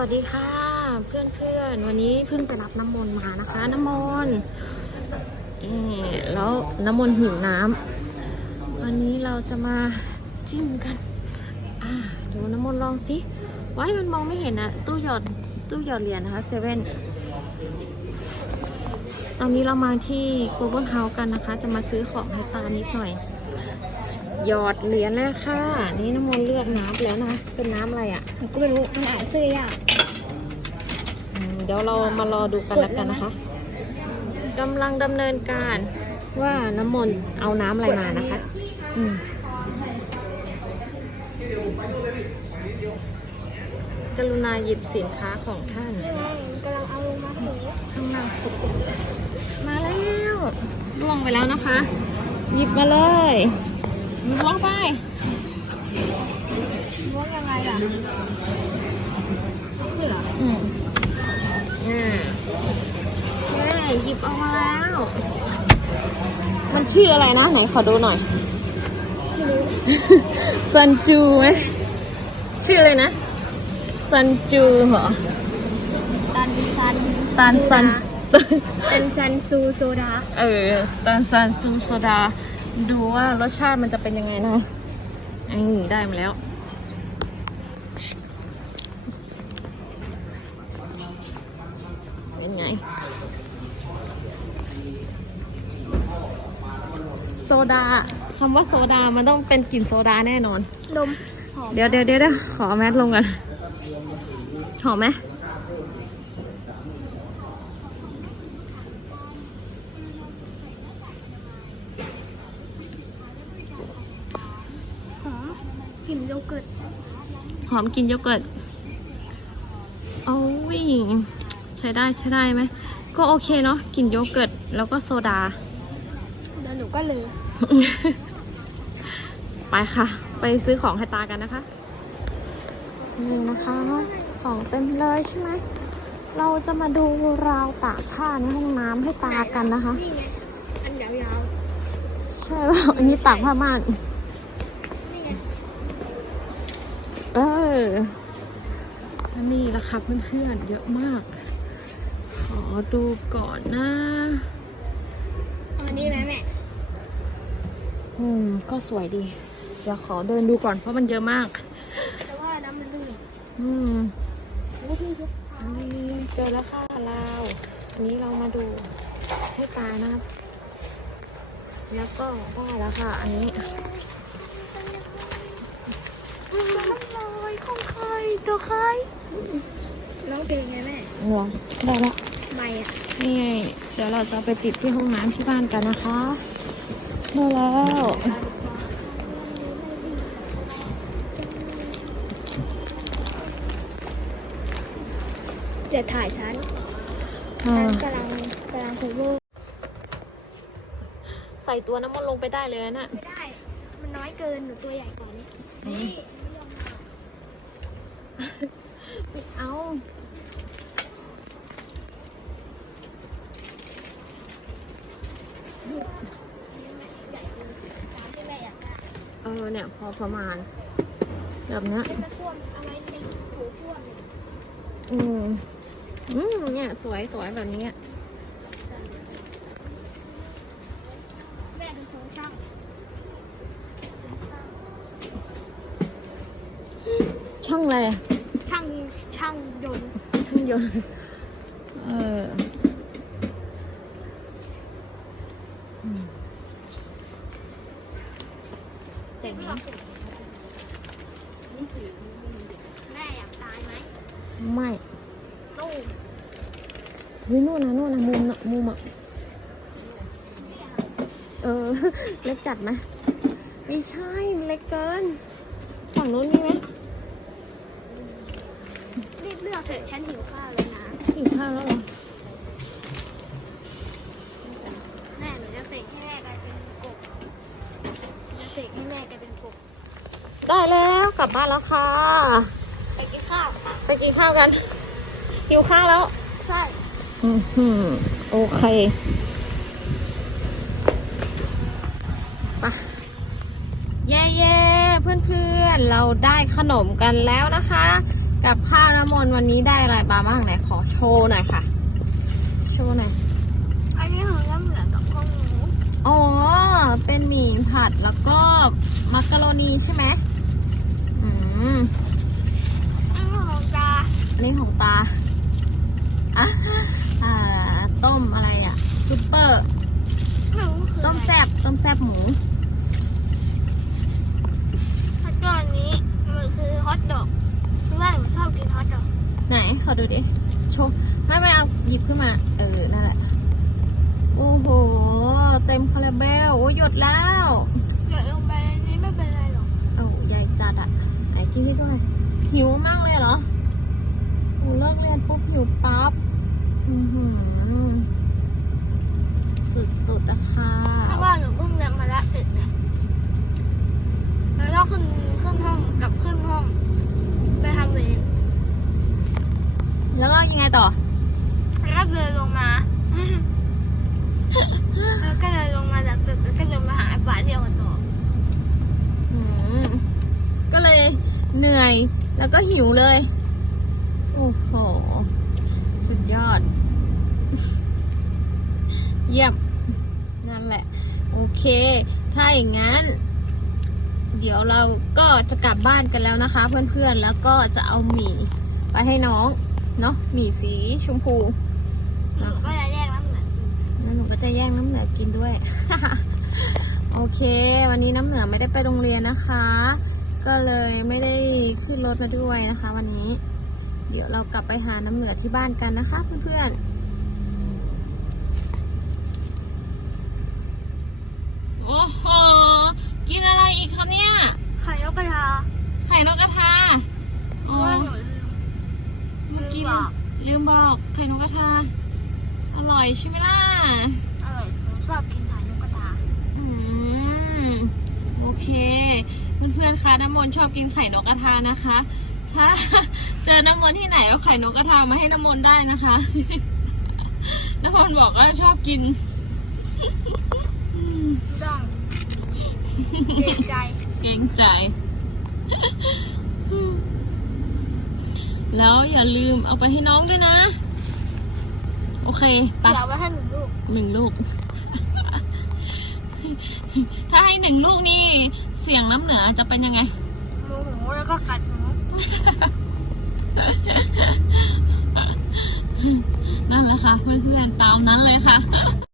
วัสดีค่ะ เพื่อนเพื่อนๆวันนี้เพิ่งไปรับน้ำมนต์มานะคะ น้ำมนต์อ่อแล้วน้ำมนต์หิวน้ำวันนี้เราจะมาจิ้มกันอ่าดูน้ำมนต์ลองสิว้มันมองไม่เห็นอะตู้หยอดตู้หยอดเหรียญนะคะเซเว่นตอนนี้เรามาที่โกลบอลเฮาส์กันนะคะ จะมาซื้อของให้ตานิดหน่อย หยอดเหรียญแล้วค่ะ นี่น้ำมนต์เลือกน้ำแล้วนะ เป็นน้ำอะไรอะหนูก็ไม่รู้มันอ่านชื่อยากอืม เดี๋ยวเรามารอดูกันแล้วกันนะคะกำลังดำเนินการว่าน้ำมนต์เอาน้ำอะไรมานะคะอืมกรุณาหยิบสินค้าของท่านกำลังเอาลงมาถึงข้างหน้าสุดมาแล้วล่วงไปแล้วนะคะ หยิบมาเลยหยิบลงไปล้วงยังไงล่ะนี่เหรออืมอ่า เฮ้ยหยิบเอามาแล้ว มันชื่ออะไรนะไหนขอดูหน่อยไม่รู้ซันจูไหมชื่ออะไรนะ ซันจูเหรอ ตันซันตานซันเป็นซันซูโซดาเออตานซันซูโซดา ดูว่ารสชาติมันจะเป็นยังไงนะไอ้นี่ได้มาแล้ว เป็นไง โซดาคำว่าโซดามันต้องเป็นกลิ่นโซดาแน่นอนนมหอมเดี๋ยวเดี๋ยวเดี๋ยวเดี๋ยวขอแมสลงก่อนหอมไหมหอมกลิ่นโยเกิร์ต หอมกินโยเกิร์ต โอ้ย ใช้ได้ใช้ได้ไหม ก็โอเคเนาะกลินโยเกิร์ตแล้วก็โซดาเดี๋ยวหนูก็เลยไปค่ะ ไปซื้อของให้ตากันนะคะ นี่นะคะ ของเต็มเลยใช่ไหมเราจะมาดูราวตากผ้าในห้องน้ำให้ตากันนะคะนี่ไงอันยาวใช่เปล่าอันนี้ตากผ้าม่านๆนี่ไงเอออันนี้ละค่ะเพื่อนๆเยอะมาก ขอดูก่อนนะอ๋อนี่ไหมแม่ อืม ก็สวยดี เดี๋ยวขอเดินดูก่อนเพราะมันเยอะมาก แต่ว่าน้ำมันลื่นอืมวิธีทุกอันนี้เจอแล้วค่ะลาวอันนี้เรามาดูให้ตานะครับ แล้วก็ได้แล้วค่ะ อันนี้น้ำลอยของใครตัวใครน้องเป็นไงแม่เหรอได้แล้ว ไม่อะนี่ไงเดี๋ยวเราจะไปติดที่ห้องน้ำที่บ้านกันนะคะได้แล้วเดี๋ยวถ่ายฉันอ่าฉันกำลังกำลังโคเวอร์ใส่ตัวน้ำมันลงไปได้เลยนะไม่ได้ มันน้อยเกินหนูตัวใหญ่กว่านี้นี่เอา ใหญ่ เกินตามที่แม่อยากได้เออเนี่ยพอประมาณ แบบเนี้ยเป็นตะส้วมเอาไว้ในโถส้วมเนี่ยอืมอืมเนี่ยสวยสวยแบบนี้อะแม่เป็นทรงช่างช่างอะไรอะช่างช่างยนต์ช่างยนต์เอออื เจ๋งไม่นะทำสินี่คือแม่อยากตายไหมไม่ตู้เฮ้ยนู่นนะนู่นนะมุมน่ะมุมอะเออ เล็กจัดไหมไม่ใช่มันเล็กเกิน ฝั่งนู้นมีไหมรีบเลือกเถอะฉันหิวข้าวแล้วนะหิวข้าวแล้วเหรอ กให้แม่กลายเป็นกบได้แล้วกลับบ้านแล้วค่ะ ไปกินข้าว ไปกินข้าวกัน หิวข้าวแล้ว ใช่อือหือโอเคไปะเย้เย้เพื่อนๆเราได้ขนมกันแล้วนะคะกกับข้าวน้ำมนต์วันนี้ได้อะไรมาบ้างไหนขอโชว์หน่อยค่ะ โชว์หน่อยอันนี้ของน้ำเหลืองกับข้าวหมูอ๋อเป็นหมี่ผัดแล้วก็ มักกะโรนีใช่ไหมอืมอันนี้ของตาอันนี้ของตาอะอ่า ต้มอะไรอะซุปเปอร์ไม่รู้คือต้มอะไรแซบต้มแซบหมูแล้วก็อันนี้มันคือฮอทดอกเพราะว่าหนูชอบกินฮอทดอกไหนขอดูดิโชว์ไม่ไม่เอาหยิบขึ้นมา เออ นั่นแหละ โอ้โห เต็มคาราเบลโอ้หยดแล้วเดี๋ยวลง จัดอะไหนกินที่ตัวไหนหิวมากเลยเหรอโอ้เลิกเรียนปุ๊บหิวปั๊บอือหือสุดๆนะคะเพราะว่าหนูเพิ่งเรียนมาละเสร็จเนี่ยแล้วก็ขึ้นขึ้นห้องกลับขึ้นห้อง ไปทำเวรแล้วก็ยังไงต่อ แล้วก็เดินลงมา แล้วก็เดินลงมาจากตึกแล้วก็เดินมาหาไอ้ป๋าเดียวกันต่อ อืมก็เลยเหนื่ อย แล้วก็หิวเลย โอ้โห สุดยอด เยี่ยม นั่นแหละ โอเค ถ้าอย่างนั้น เดี๋ยวเราก็จะกลับบ้านกันแล้วนะคะ เพื่อนๆ แล้วก็จะเอาหมี่ไปให้น้อง เนาะหมี่สีชมพูหนูก็จะแยกน้ำเหลืองแล้วหนูก็จะแย่งน้ำเหนือกินด้วย โอเค วันนี้น้ำเหนือไม่ได้ไปโรงเรียนนะคะ ก็เลยไม่ได้ขึ้นรถมาด้วยนะคะ วันนี้ เดี๋ยวเรากลับไปหาน้ำเหนือที่บ้านกันนะคะ เพื่อนๆ โอ้โห กินอะไรอีกคะเนี่ย ไข่นกกระทาไข่นกกระทาเพอ๋อราะว่าหนูลืมเมื่อกี้ลืมบอก ลืมบอกไข่นกกระทา อร่อยใช่ไหมล่ะ อร่อยหนูชอบกินไข่นกกระทาอืม โอเค เพื่อนๆคะน้ำมนต์ชอบกินไข่นกกระทานะคะ ถ้าเจอน้ำมนต์ที่ไหนเอาไข่นกกระทามาให้น้ำมนต์ได้นะคะ น้ำมนต์บอกว่าชอบกินต้องเกรงใจเกรงใจ แล้วอย่าลืมเอาไปให้น้องด้วยนะ โอเคไปะเดี๋ยวไว้ให้หนูลูกหนึ่งลูก ถ้าให้หนึ่งลูกนี่เสียงน้ำเหนือจะเป็นยังไงหมูหมูแล้วก็กัดหนูนั่นแหละค่ะ เพื่อนๆตามนั้นเลยค่ะ